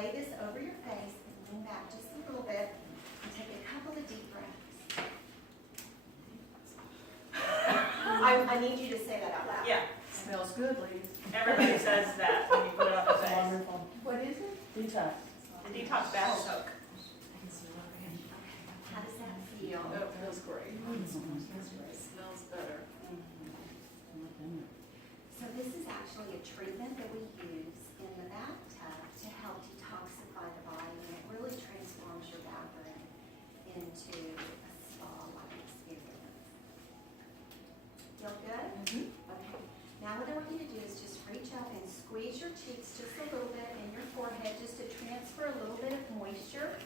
lay this over your face and lean back just a little bit and take a couple of deep breaths. I need you to say that out loud. Yeah. Smells good, ladies. Everybody says that when you put it on the face. Wonderful. What is it? Detox. The detox bath soak. How does that feel? Oh, it feels great. It smells better. So this is actually a treatment that we use in the bathtub to help detoxify the body, and it really transforms your bathroom into a spa-like experience. Feel good? Okay. Now what I want you to do is just reach up and squeeze your cheeks just a little bit and your forehead just to transfer a little bit of moisture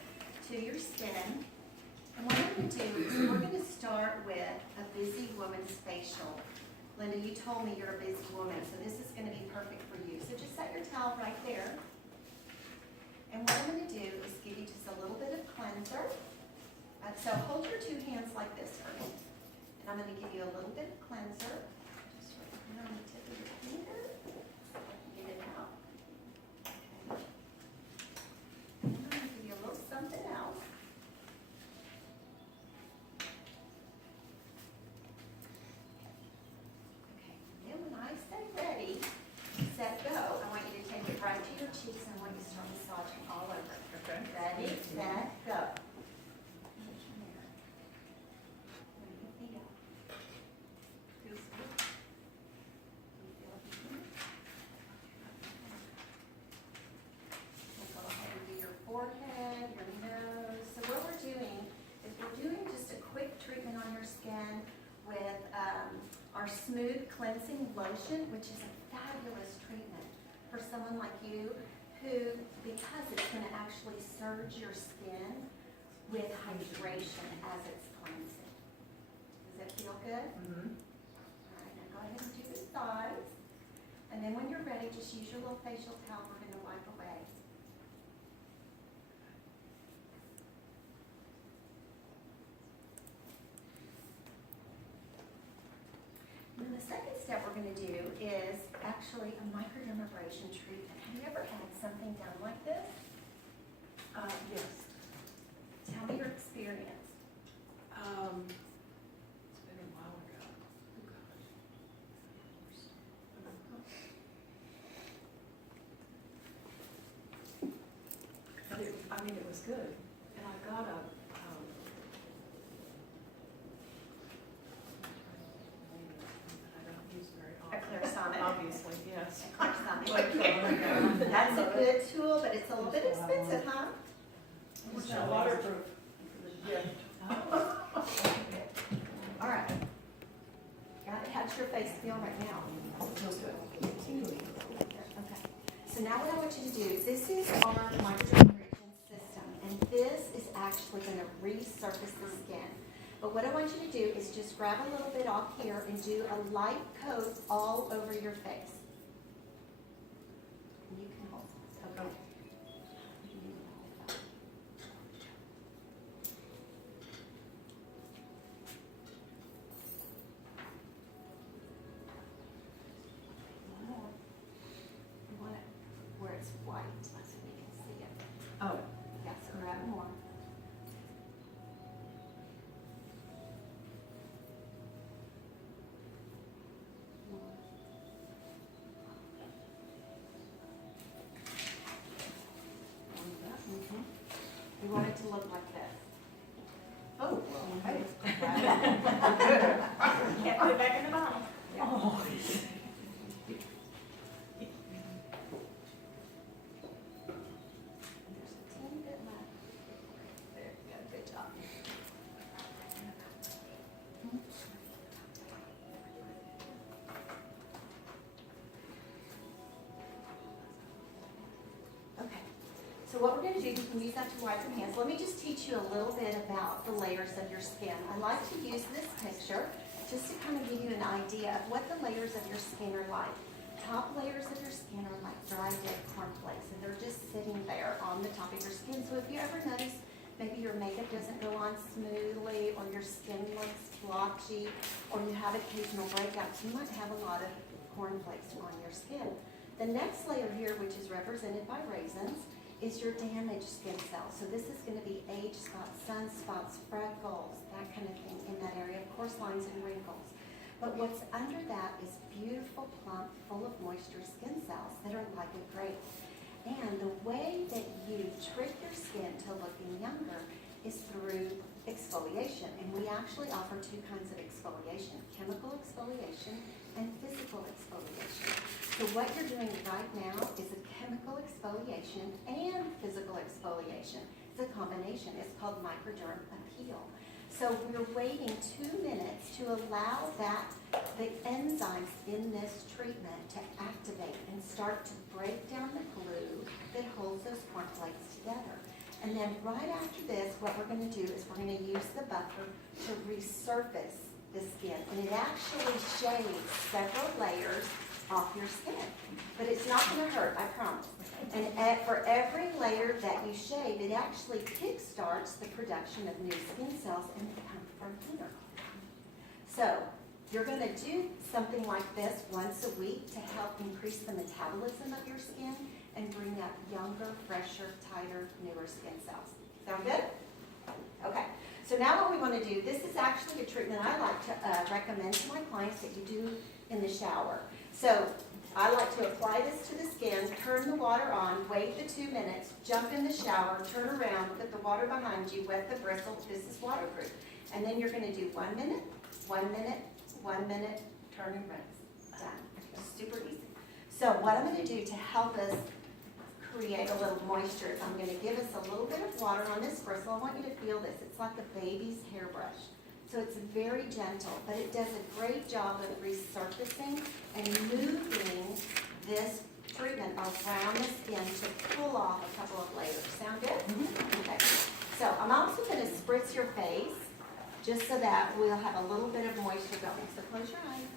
to your skin. And what I'm going to do is we're going to start with a busy woman's facial. Linda, you told me you're a busy woman, so this is going to be perfect for you. So just set your towel right there. And what I'm going to do is give you just a little bit of cleanser. So hold your two hands like this first. And I'm going to give you a little bit of cleanser. Just right here on the tip of your finger. Get it out. Okay. And I'm going to give you a little something else. Okay. Then when I say ready, set, go, I want you to take it right to your cheeks and I want you to start massaging all over. Okay. Ready, set, go. Bring your feet up. Feels good. You feel it here? We'll go ahead and do your forehead, your nose. So what we're doing is we're doing just a quick treatment on your skin with our smooth cleansing lotion, which is a fabulous treatment for someone like you who, because it's going to actually surge your skin with hydration as it's cleansing. Does it feel good? Mm-hmm. All right, now go ahead and do the sides. And then when you're ready, just use your little facial towel. We're going to wipe away. And the second step we're going to do is actually a microdermabrasion treatment. Have you ever had something done like this? Yes. Tell me your experience. It's been a while ago. Oh, gosh. But it was good. And I got a, I don't use very A often. Clarisonic. Obviously, yes. Clarisonic. That's a good tool, but it's a little bit expensive, huh? It's not waterproof. Yeah. All right. Got it. How's your face feel right now? Feels good. Okay. So now what I want you to do, this is our microdermabrasion system, and this is actually going to resurface the skin. But what I want you to do is just grab a little bit off here and do a light coat all over your face. And you can hold this. Okay. You want it where it's white so we can see it. Oh. Yes, grab more. You want it to look like this. Oh, okay. Can't put it back in the bottle. Oh. There's a teeny bit left. There you go, good job. Okay, so what we're going to do, you can use that to wipe your hands. Let me just teach you a little bit about the layers of your skin. I like to use this picture just to kind of give you an idea of what the layers of your skin are like. Top layers of your skin are like dry, dead cornflakes, and they're just sitting there on the top of your skin. So if you ever notice maybe your makeup doesn't go on smoothly, or your skin looks blotchy, or you have occasional breakouts, you might have a lot of cornflakes on your skin. The next layer here, which is represented by raisins, is your damaged skin cells. So this is gonna be age spots, sunspots, freckles, that kind of thing in that area. Of course, lines and wrinkles. But what's under that is beautiful, plump, full of moisture skin cells that are like a grape. And the way that you trick your skin to looking younger is through exfoliation. And we actually offer two kinds of exfoliation, chemical exfoliation and physical exfoliation. So what you're doing right now is a chemical exfoliation and physical exfoliation. It's a combination. It's called microderm appeal. So we're waiting 2 minutes to allow the enzymes in this treatment to activate and start to break down the glue that holds those cornflakes together. And then right after this, what we're going to do is we're going to use the buffer to resurface the skin. And it actually shaves several layers off your skin. But it's not going to hurt, I promise. And for every layer that you shave, it actually kickstarts the production of new skin cells and become firmer. So you're going to do something like this once a week to help increase the metabolism of your skin and bring up younger, fresher, tighter, newer skin cells. Sound good? Okay. So now what we want to do, this is actually a treatment I like to recommend to my clients that you do in the shower. So I like to apply this to the skin, turn the water on, wait the 2 minutes, jump in the shower, turn around, put the water behind you, wet the bristle. This is waterproof. And then you're going to do 1 minute, 1 minute, 1 minute, turn and rinse. Done. Super easy. So what I'm going to do to help us create a little moisture, I'm going to give us a little bit of water on this bristle. I want you to feel this. It's like a baby's hairbrush. So it's very gentle, but it does a great job of resurfacing and moving this treatment around the skin to pull off a couple of layers. Sound good? Mm-hmm. Okay. So I'm also going to spritz your face just so that we'll have a little bit of moisture going. So close your eyes.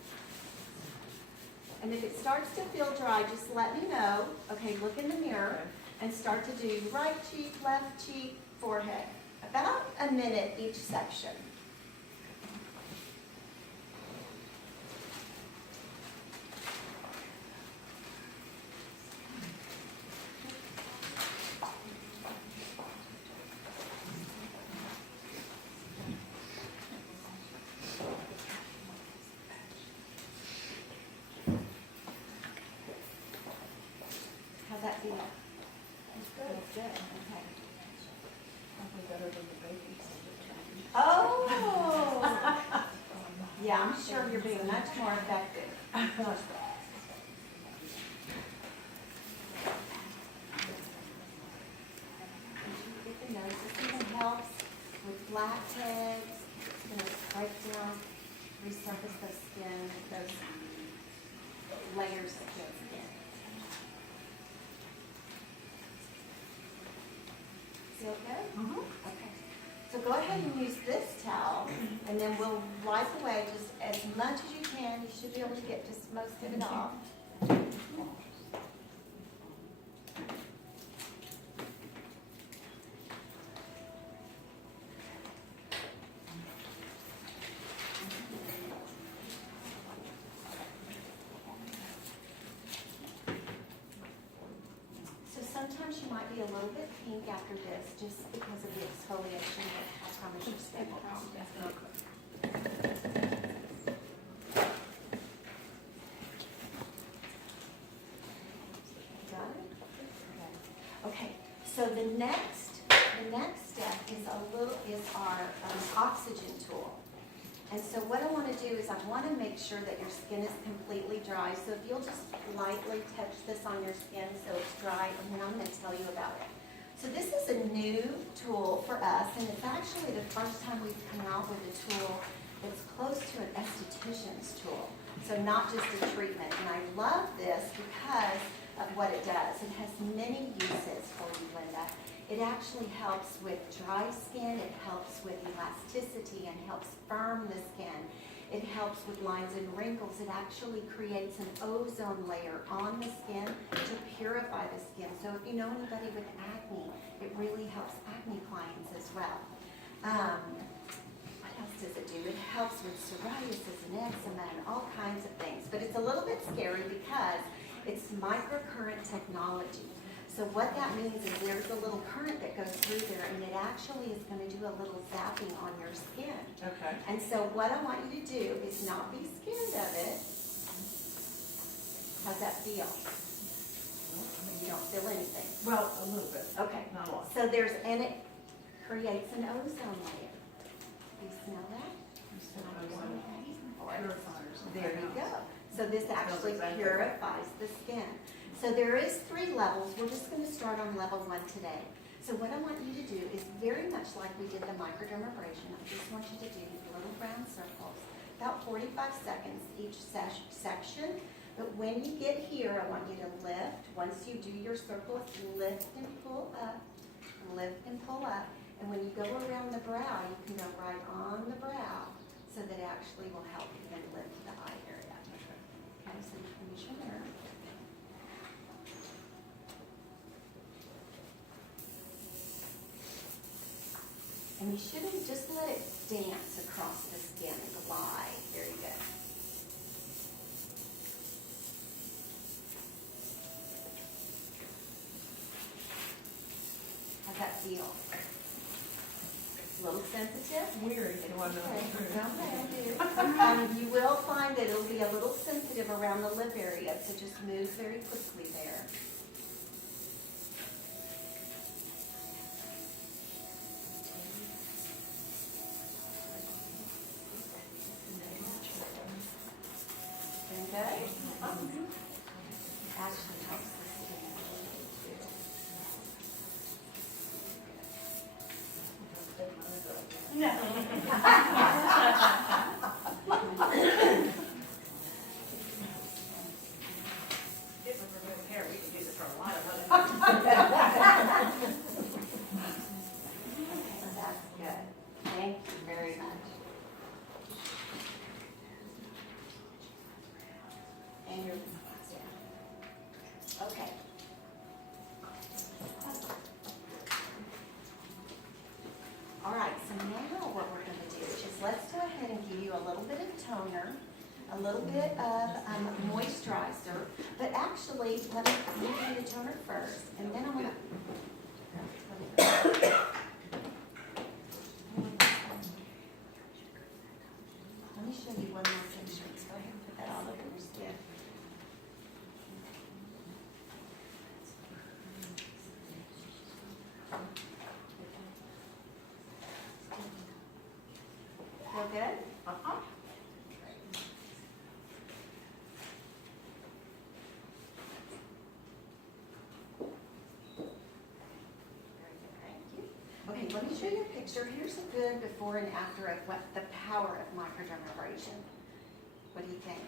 And if it starts to feel dry, just let me know. Okay, look in the mirror and start to do right cheek, left cheek, forehead. About a minute each section. How's that feel? It's good. That's good, okay. Probably better than the babies. Oh! Yeah, I'm sure you're being much more effective. Get the nose. This even helps with blackheads. It's going to break down, resurface the skin, those layers of good skin. Feel good? Mm-hmm. Okay. So go ahead and use this towel, and then we'll wipe away just as much as you can. You should be able to get just most of it off. So sometimes you might be a little bit pink after this just because of the exfoliation, but I promise you stay will Got it? Okay, so the next step is our oxygen tool. And so what I want to do is I want to make sure that your skin is completely dry. So if you'll just lightly touch this on your skin so it's dry, and then I'm going to tell you about it. So this is a new tool for us, and it's actually the first time we've come out with a tool that's close to an esthetician's tool. So not just a treatment. And I love this because of what it does. It has many uses for you, Linda. It actually helps with dry skin, it helps with elasticity and helps firm the skin. It helps with lines and wrinkles. It actually creates an ozone layer on the skin to purify the skin. So if you know anybody with acne, it really helps acne clients as well. What else does it do? It helps with psoriasis and eczema and all kinds of things. But it's a little bit scary because it's microcurrent technology. So what that means is there's a little current that goes through there, and it actually is gonna do a little zapping on your skin. Okay. And so what I want you to do is not be scared of it. How's that feel? You don't feel anything. Well, a little bit, Okay. not a lot. So and it creates an ozone layer. You smell that? Purifiers. There you go. So this actually exactly purifies the skin. So there is 3 levels. We're just going to start on level 1 today. So what I want you to do is very much like we did the microdermabrasion. I just want you to do little round circles, about 45 seconds each section. But when you get here, I want you to lift. Once you do your circles, lift and pull up, lift and pull up. And when you go around the brow, you can go right on the brow so that it actually will help you then lift the eye area. Okay, so use your mirror. And you shouldn't just let it dance across the skin and glide. Very good. How's that feel? A little sensitive? Weird, you want to You will find that it'll be a little sensitive around the lip area, so just move very quickly there. Doing good? Actually helps the skin too. If we remove hair, we can use it for a lot of other things. That's good. Thank you very much. And your down. Okay. All right, so now what we're going to do is let's go ahead and give you a little bit of toner, a little bit of moisturizer, but actually, let me give you the toner first, and then I'm going to... Let me show you one more picture. Go ahead and put that all over your skin. Feel good? Uh-huh. Very good, thank you. Okay, let me show you a picture. Here's a good before and after of what the power of microdermabrasion. What do you think?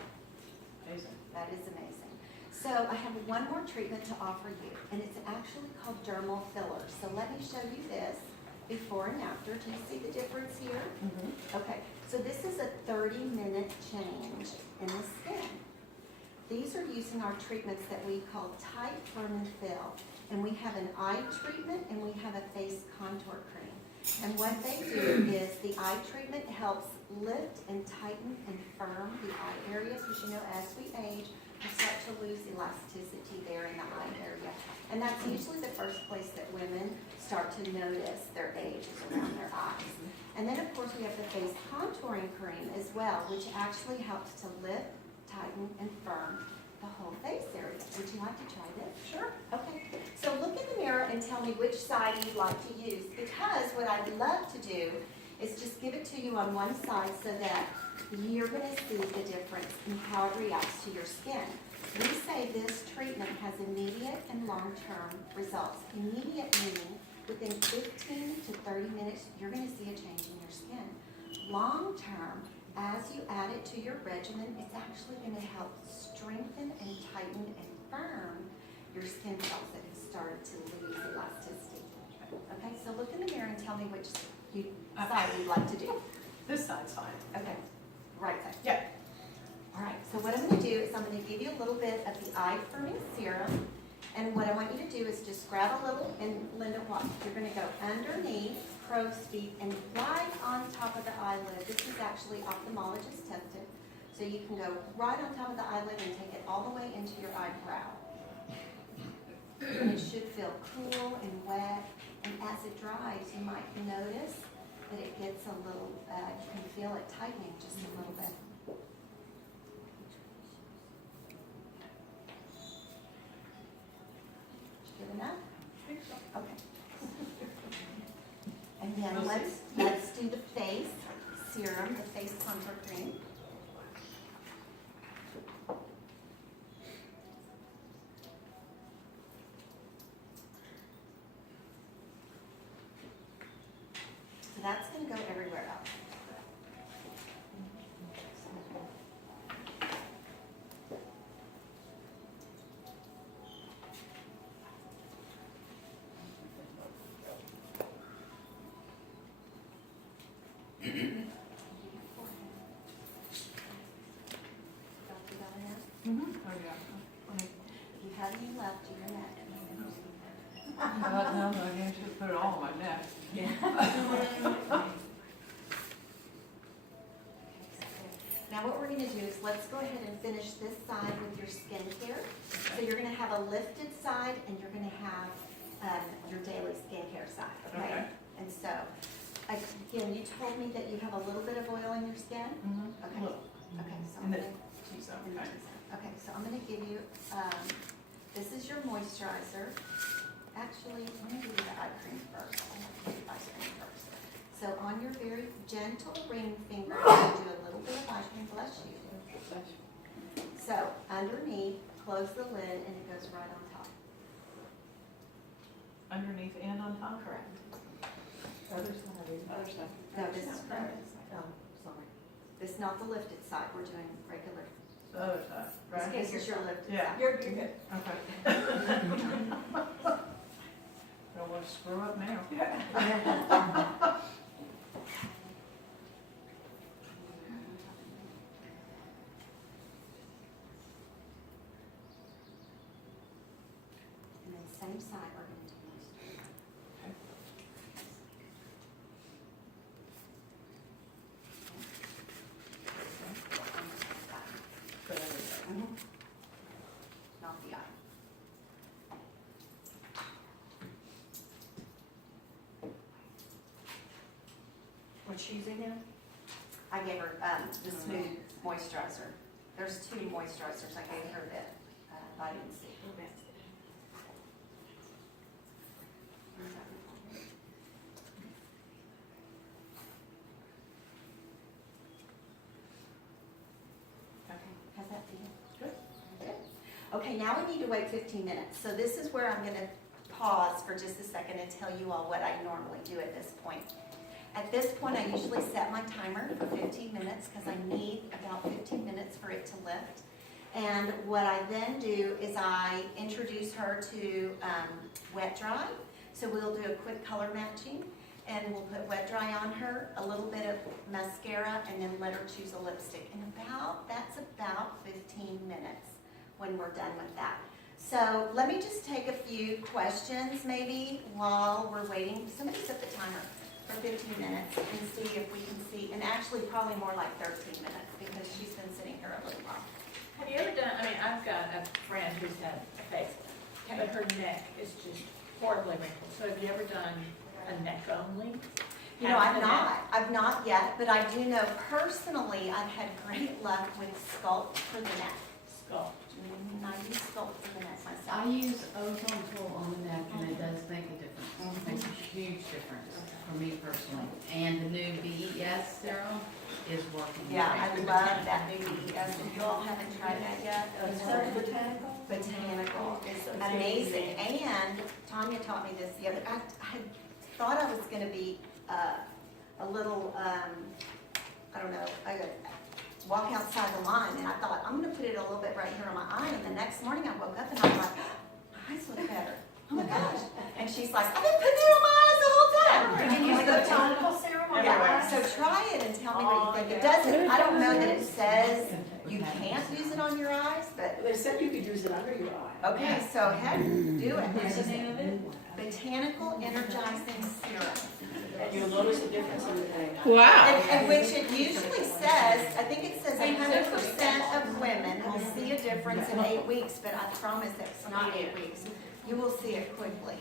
Amazing. That is amazing. So I have one more treatment to offer you, and it's actually called dermal filler. So let me show you this before and after. Do you see the difference here? Mm-hmm. Okay, so this is a 30-minute change in the skin. These are using our treatments that we call tight, firm, and fill. And we have an eye treatment and we have a face contour cream. And what they do is the eye treatment helps lift and tighten and firm the eye area, because you know as we age, we start to lose elasticity there in the eye area. And that's usually the first place that women start to notice their age is around their eyes. And then of course we have the face contouring cream as well, which actually helps to lift, tighten, and firm the whole face area. Would you like to try this? Sure. Okay, so look in the mirror and tell me which side you'd like to use, because what I'd love to do is just give it to you on one side so that you're going to see the difference in how it reacts to your skin. We say this treatment has immediate and long-term results. Immediate meaning within 15 to 30 minutes, you're going to see a change in your skin. Long-term, as you add it to your regimen, it's actually going to help strengthen and tighten and firm your skin cells that have started to lose elasticity. Okay, so look in the mirror and tell me which side you'd like to do. This side's fine. Okay, right side. Yeah. All right, so what I'm going to do is I'm going to give you a little bit of the eye firming serum. And what I want you to do is just grab a little, and Linda, watch. You're going to go underneath, crow's feet, and right on top of the eyelid. This is actually ophthalmologist tested. So you can go right on top of the eyelid and take it all the way into your eyebrow. And it should feel wet, and as it dries, you might notice that it gets a little, you can feel it tightening just a little bit. Good enough? Okay. And then let's do the face serum, the face contour cream. So that's going to go everywhere else. Oh, yeah. If you have any left, do your neck. No, I need to put it all on my neck. Now what we're going to do is let's go ahead and finish this side with your skincare. So you're going to have a lifted side and you're going to have your daily skincare side, okay? Okay. And so, again, you told me that you have a little bit of oil in your skin? Okay. Okay, so I'm In the going to... T-zone, in the okay. T-zone. Okay, so I'm gonna give you, this is your moisturizer. Actually, let me give you the eye cream first. I'm gonna give you eye cream first. So on your very gentle ring finger, I'm gonna do a little bit of eye cream, bless you. So underneath, close the lid and it goes right on top. Underneath and on top? Correct. Other side. Other side. No, this is correct. Sorry. This is not the lifted side, we're doing regular. The other side, right? This is your lifted Yeah. side. You're good. Okay. Don't want to screw up now. And then same side, we're gonna do moisturizer. Not the eye. What's she using now? I gave her the smooth moisturizer. There's two moisturizers. I gave her the vitamin C. How's that feel? Good. Good. Okay, now we need to wait 15 minutes. So this is where I'm going to pause for just a second and tell you all what I normally do at this point. At this point, I usually set my timer for 15 minutes because I need about 15 minutes for it to lift. And what I then do is I introduce her to wet dry. So we'll do a quick color matching and we'll put wet dry on her, a little bit of mascara, and then let her choose a lipstick. And that's about 15 minutes when we're done with that. So let me just take a few questions maybe while we're waiting. Somebody set the timer for 15 minutes and see if we can see, and actually probably more like 13 minutes because she's been sitting here a little while. Have you ever done, I mean, I've got a friend who's had a face, but her neck is just horribly wrinkled. So have you ever done a neck only? You know, Half I've not yet, but I do know personally I've had great luck with Sculpt for the neck. Skull. I use Sculpt for the neck I myself. use ozone tool on the neck and it does make a difference. It makes a huge difference for me personally. And the new BES serum is working great. Yeah, I love that new BES. If you all haven't tried that yet, Botanical is amazing. And Tanya taught me this the other, I thought I was gonna be a little, I don't know, I could walk outside the line and I thought, I'm gonna put it a little bit right here on my eye. And the next morning I woke up and I was like, my eyes look better. Oh my gosh. And she's like, I've been putting it on my eyes the whole time. And you go botanical serum on your Yeah, eyes? so try it and tell me what you think. It doesn't, I don't know that it says You can't use it on your eyes, but, They said you could use it under your eye. okay, so heck, do it. What's the name of it? Botanical Energizing Serum. And you'll notice a difference in the day. And which it usually says, I think it says 100% of women will see a difference in 8 weeks, but I promise it's not 8 weeks. You will see it quickly.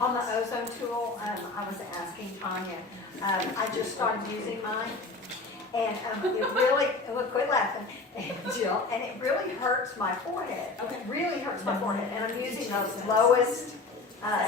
On the ozone tool, I was asking Tanya, I just started using mine, and it really, look, quit laughing, Jill, and it really hurts my forehead. It really hurts my forehead, and I'm using the lowest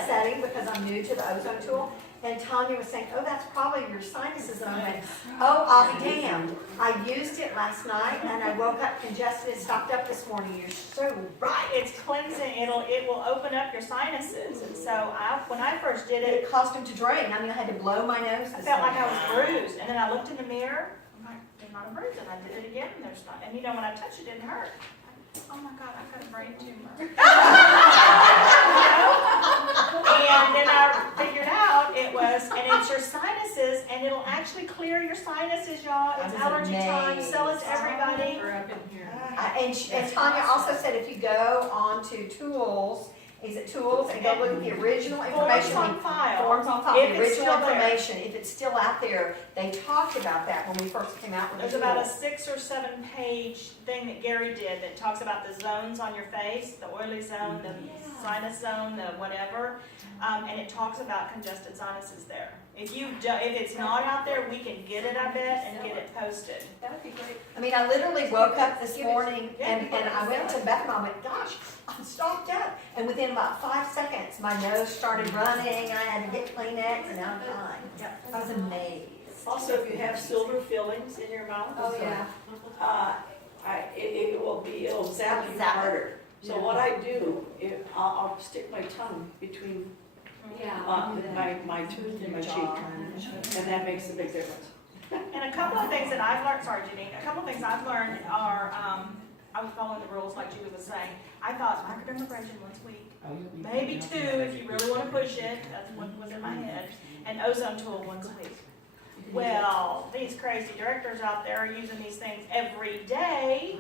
setting because I'm new to the ozone tool. And Tanya was saying, oh, that's probably your sinuses. And I went, oh, I'll be damned. I used it last night, and I woke up congested, stopped up this morning. You're so right. It's cleansing, it will open up your sinuses, and so when I first did It it, caused him to drain. I mean, I had to blow my nose I this felt like morning. I was bruised, and then I looked in the mirror, I'm like, there's not a bruise, and I did it again, and there's not, and you know, when I touched it, it didn't hurt. Oh my God, I've got a brain tumor. And then I figured out it was, and it's your sinuses, and it'll actually clear your sinuses, y'all. It's That is allergy time, amazing. sell it to everybody. And Tanya also said if you go on to tools, is it tools, and go look at the original information. Forms on file. Forms on file, If the it's original still there. information, if it's still out there, they talked about that when we first came out with There's the about a tools. 6 or 7 page thing that Gary did that talks about the zones on your face, the oily zone, the sinus zone, the whatever, and it talks about congested sinuses there. If it's not out there, we can get it, I bet, and get it posted. That would be great. I mean, I literally woke up this morning and I went to the bathroom, I went, gosh, I'm stopped up. And within about 5 seconds, my nose started running, I had to get Kleenex, and now I'm fine. I was amazed. Also, if you have silver fillings in your mouth, Oh, yeah. it'll zap you Zap it. harder. So what I do, I'll stick my tongue between my tooth and my cheek, and that makes a big difference. And a couple of things that I've learned, sorry Janine, a couple of things I've learned are, I was following the rules like Julie was saying. I thought microdermabrasion once a week, maybe 2 if you really want to push it, that's what was in my head, and ozone tool once a week. Well, these crazy directors out there are using these things every day,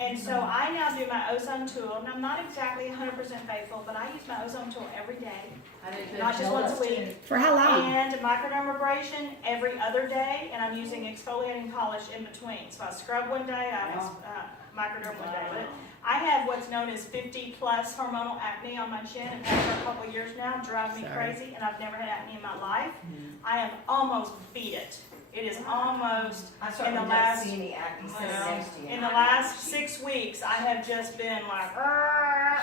and so I now do my ozone tool, and I'm not exactly 100% faithful, but I use my ozone tool every day, not just once a week. For how long? And microdermabrasion every other day, and I'm using exfoliating polish in between. So I scrub one day, I microderm one day. But I have what's known as 50+ hormonal acne on my chin, and had for a couple of years now, drives me crazy, and I've never had acne in my life. I am almost beat it. It is almost, I in certainly the don't last- see any acne sitting next to you. in the last 6 weeks, I have just been like,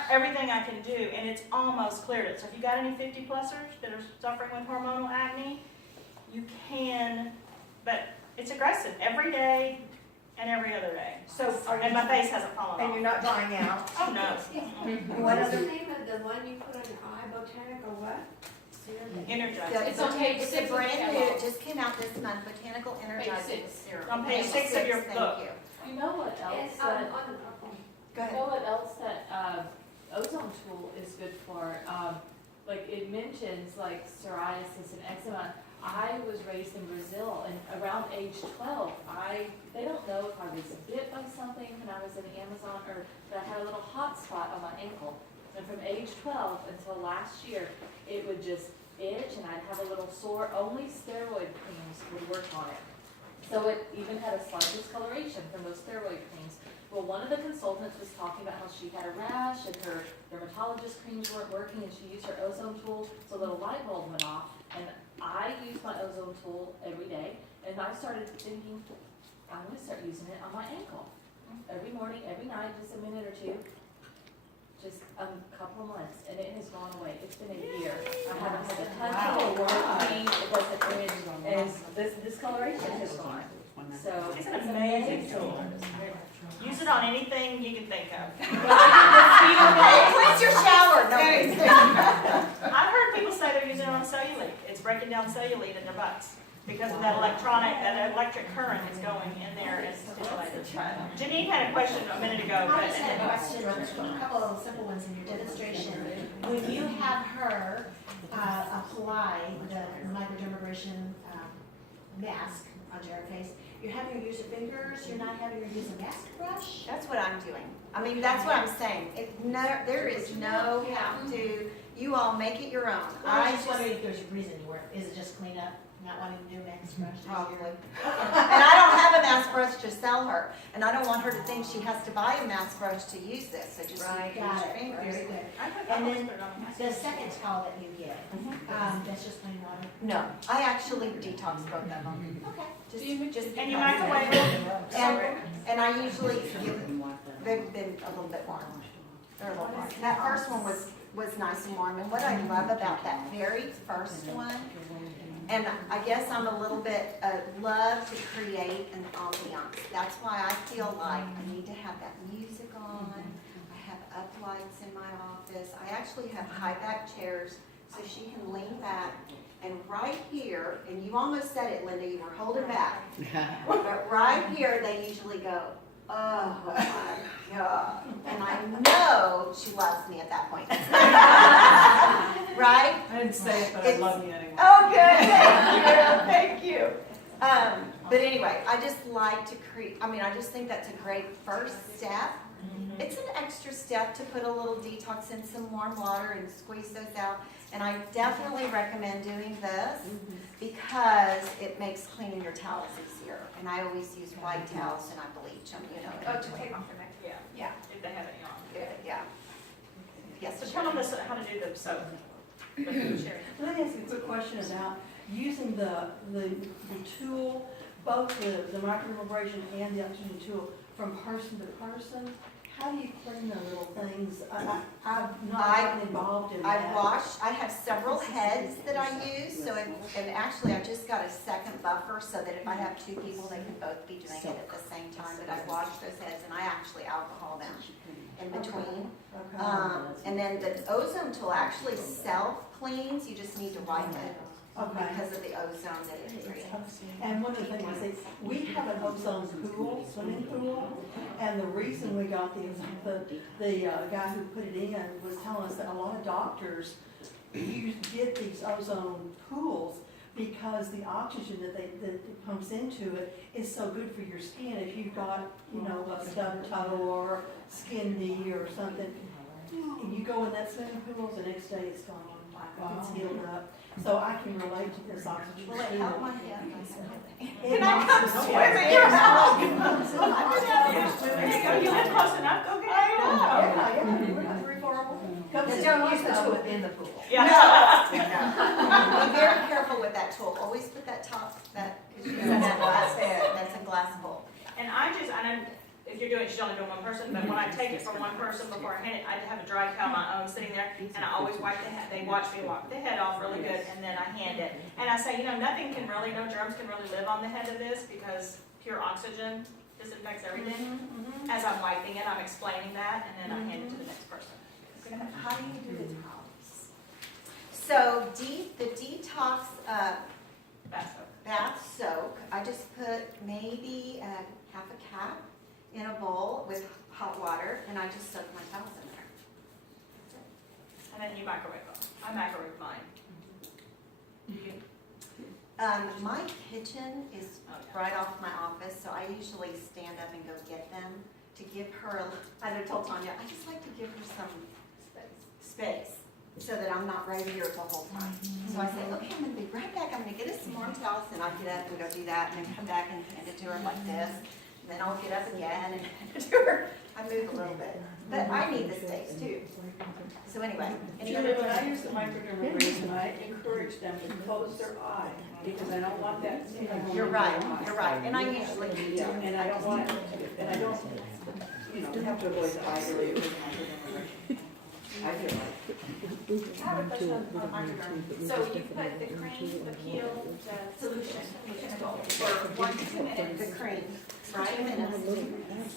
everything I can do, and it's almost cleared it. So if you got any 50-plussers that are suffering with hormonal acne, you can, but it's aggressive every day and every other day. So are And you, my face hasn't fallen and off. you're not drying out? Oh, no. What What's the other, name of the one you put on your eye, Botanical what? Energized. It's a brand new, it just came out this month, Botanical Energizing Serum. On page 6 of your Thank book. you. You know what else It's that, on, Go you ahead. know what else that, ozone tool is good for? Like it mentions like psoriasis and eczema. I was raised in Brazil and around age 12, they don't know if I was bit by something when I was in the Amazon or that I had a little hot spot on my ankle. And from age 12 until last year, it would just itch and I'd have a little sore. Only steroid creams would work on it. So it even had a slight discoloration from those steroid creams. Well, one of the consultants was talking about how she had a rash and her dermatologist creams weren't working and she used her ozone tool, so a little light bulb went off. And I use my ozone tool every day, and I started thinking, I'm gonna start using it on my ankle. Every morning, every night, just a minute or two, just a couple of months, and it has gone away. It's been a year. I haven't had to touch it, or pain, it doesn't itch, and this discoloration has gone. So. It's an amazing tool. Use it on anything you can think of. Cleanse your shower. No, I've heard people say they're using it on cellulite. It's breaking down cellulite in their butts because of that electric current that's going in there and stimulated. Janine had a question a minute ago. I just had a question, a couple of simple ones in your demonstration. When you have her apply the microdermabrasion mask onto her face, you're having her use her fingers, you're not having her use a mask brush. That's what I'm doing. I mean, that's what I'm saying. There is no have to, you all make it your own. I was just wondering if there's a reason you weren't, is it just clean up, not wanting to do a mask brush? Probably. And I don't have a mask brush to sell her, and I don't want her to think she has to buy a mask brush to use this, so just use Right, your got it, fingers. very good. I And always then put it on my- the second towel that you get, that's just plain water? No, I actually detox both of them. Okay. Just And you because. microwave them? And I usually give, they've been a little bit warm. They're a little warm. That first one was nice and warm, and what I love about that very first one, and I guess I'm a little bit, love to create an ambiance. That's why I feel like I need to have that music on. I have up lights in my office. I actually have high back chairs, so she can lean back. And right here, and you almost said it, Linda, you were holding back. But right here, they usually go, oh my God. And I know she loves me at that point. Right? I didn't say it, but I love you anyway. Oh, good, thank you. But anyway, I just like to create, I just think that's a great first step. It's an extra step to put a little detox in some warm water and squeeze those out. And I definitely recommend doing this because it makes cleaning your towels easier. And I always use white towels and I bleach them, Oh, to take off the neck, yeah. Yeah. If they have it on. Yeah. Yes, So tell them this, how to do the soap. Let me ask you a quick question about using the tool, both the microdermabrasion and the oxygen tool, from person to person. How do you clean the little things? I've not gotten involved in that. I have several heads that I use, so, and actually I just got a second buffer so that if I have two people, they can both be doing it at the same time, but I wash those heads and I actually alcohol them in between. Okay. And then the ozone tool actually self-cleans, you just need to wipe it Okay. because of the ozone that it creates. And one of the things is, we have an ozone pool, swimming pool, and the reason we got the guy who put it in was telling us that a lot of doctors get these ozone pools because the oxygen that it pumps into it is so good for your skin. If you've got, a stubbed toe or skin knee or something, and you go in that swimming pool, the next day it's gone. It's healed up. So I can relate to this oxygen. Will it help my head? Can I come swim in your house? There you go, you live close enough, go get it. Yeah, we're not 3, 4 hours. Come Just sit don't down use the with tool us. in the pool. Yeah. Be very careful with that tool. Always put that top, because you use that glass head, that's a glass bowl. And I know if you're doing, she's only doing one person, but when I take it from one person before I hand it, I have a dry towel of my own sitting there, and I always wipe the head, they watch me wipe the head off really good, and then I hand it. And I say, nothing can really, no germs can really live on the head of this, because pure oxygen disinfects everything. As I'm wiping it, I'm explaining that, and then I hand it to the next person. How do you do the towels? So the detox bath soak, I just put maybe half a cup in a bowl with hot water, and I just soak my towels in there. And then you microwave them. I microwave mine. My kitchen is right off my office, so I usually stand up and go get them to give her, I told Tanya, I just like to give her some space so that I'm not right here the whole time. So I say, okay, I'm gonna be right back, I'm gonna get us some warm towels, and I'll get up and go do that, and then come back and hand it to her like this. And then I'll get up again and hand it to her. I move a little bit, but I need the space too. So anyway. any other Julie, when I questions? use the microdermabrasion, I encourage them to close their eye, because I don't want that. You're right, and I usually do. Yeah, and I don't want, and I don't, have to avoid the eye area with microdermabrasion. I feel like. I have a question on microderm. So you put the cream, the peel, the solution, the chemical for 1 to 2 minutes. The cream, right? 2 minutes.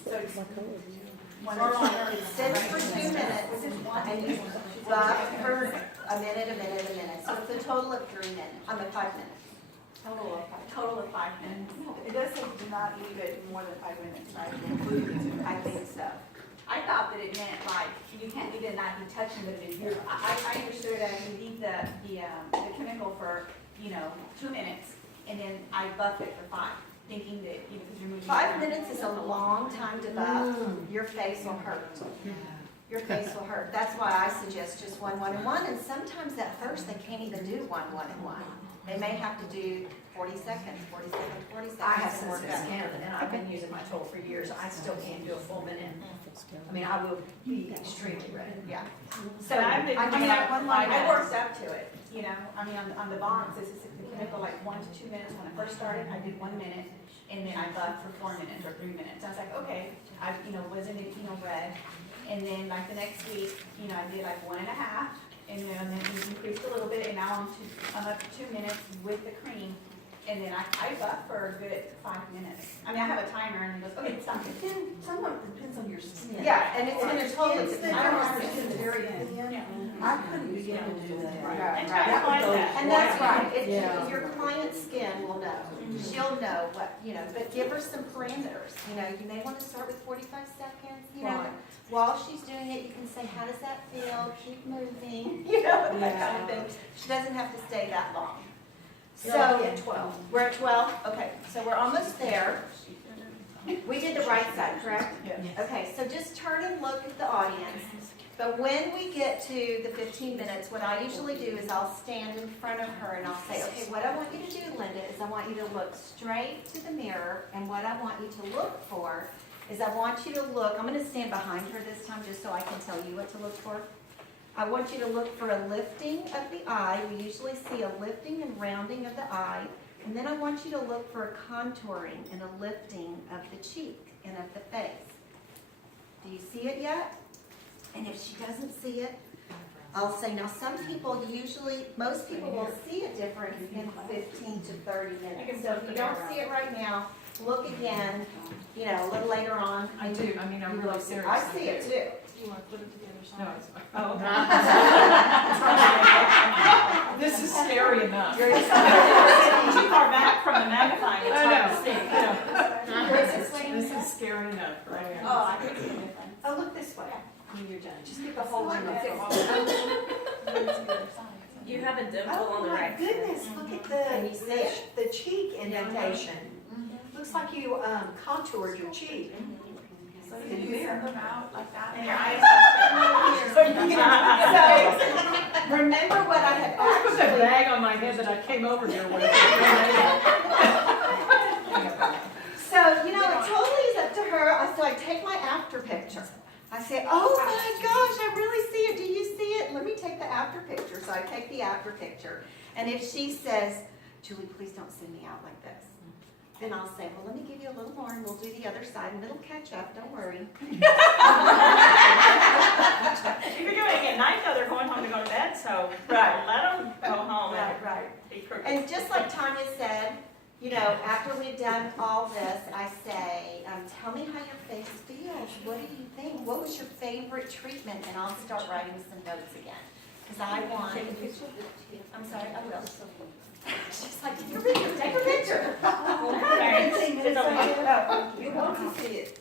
So it's one Or or longer. It sits for 2 minutes, and you buff for a minute. So it's a total of 3 minutes, 5 minutes. Total of 5 minutes. It does say do not leave it more than 5 minutes, right? I think so. I thought that it meant like, you can't leave it not be touching, but if you're, I understood that you leave the chemical for, 2 minutes, and then I buff it for 5. thinking that, you know, because you're moving. 5 minutes is a long time to buff. Your face will hurt. Your face will hurt. That's why I suggest just 1, 1, and 1. And sometimes at first, they can't even do 1, 1, and 1. They may have to do 40 seconds, 40 seconds, 40 seconds. I have and work sensitive up. skin, and I've been using my tool for years. I still can't do a full minute. I mean, I will be extremely red. Yeah. So I've been, I mean, I I worked up to it, you know, I mean, on the bonds, this is the clinical, like 1 to 2 minutes. When I first started, I did 1 minute, and then I buffed for 4 minutes or 3 minutes. I was like, okay, I, you know, wasn't, you know, red. And then like the next week, you know, I did like 1.5, and then we increased a little bit, and now I'm up to 2 minutes with the cream. And then I buff for a good 5 minutes. I mean, I have a timer, and it goes, okay, stop it. Some of it depends on your skin. Yeah, and it's gonna totally It's depend. thin, I don't our have skin is very thin. I couldn't begin to do that. and try to find that. And that's right, Yeah. your client's skin will know, she'll know what, you know, but give her some parameters, you know, you may wanna start with 45 seconds, you know. Right. While she's doing it, you can say, how does that feel, keep moving, you know, that kind of thing. She doesn't have to stay that long. So, So, yeah, 12. we're at 12, okay, so we're almost there. We did the right side, correct? Yes. Okay, so just turn and look at the audience. But when we get to the 15 minutes, what I usually do is I'll stand in front of her and I'll say, okay, what I want you to do, Linda, is I want you to look straight to the mirror, and what I want you to look for is I want you to look, I'm gonna stand behind her this time just so I can tell you what to look for. I want you to look for a lifting of the eye. We usually see a lifting and rounding of the eye. And then I want you to look for a contouring and a lifting of the cheek and of the face. Do you see it yet? And if she doesn't see it, I'll say, now some people usually, most people will see a difference in 15 to 30 minutes. So if you don't see it right now, look again, you know, a little later on. I do, I mean, I'm really serious. I see it too. You want to put it to the other side? No, it's fine. Oh, okay. This is scary enough. You're Too far back from the magnifying, it's hard to see. This is scary enough, right here. Oh, I can see the difference. Oh, look this way. When you're done. Just get the whole room Like fixed. You have a dimple Oh, on the my right. goodness, look at Can you see it? the cheek indentation. Looks like you contoured your cheek. So you can send them out like that. And your eyes. So, remember what I had I put that actually, bag on my head that I came over here with. so, you know, it totally is up to her. So I take my after picture. I say, oh my gosh, I really see it. Do you see it? Let me take the after picture. So I take the after picture. And if she says, Julie, please don't send me out like this. Then I'll say, well, let me give you a little more and we'll do the other side and it'll catch up. Don't worry. If you're doing it at night, though, they're going home to go to bed, so Right. let them go home and Right. be crooked. And just like Tanya said, you know, after we've done all this, I say, tell me how your face feels. What do you think? What was your favorite treatment? And I'll start writing some notes again. Because I want, I'm sorry, I will. She's like, take a picture, take a picture. Okay. 15 minutes later, you want to see it.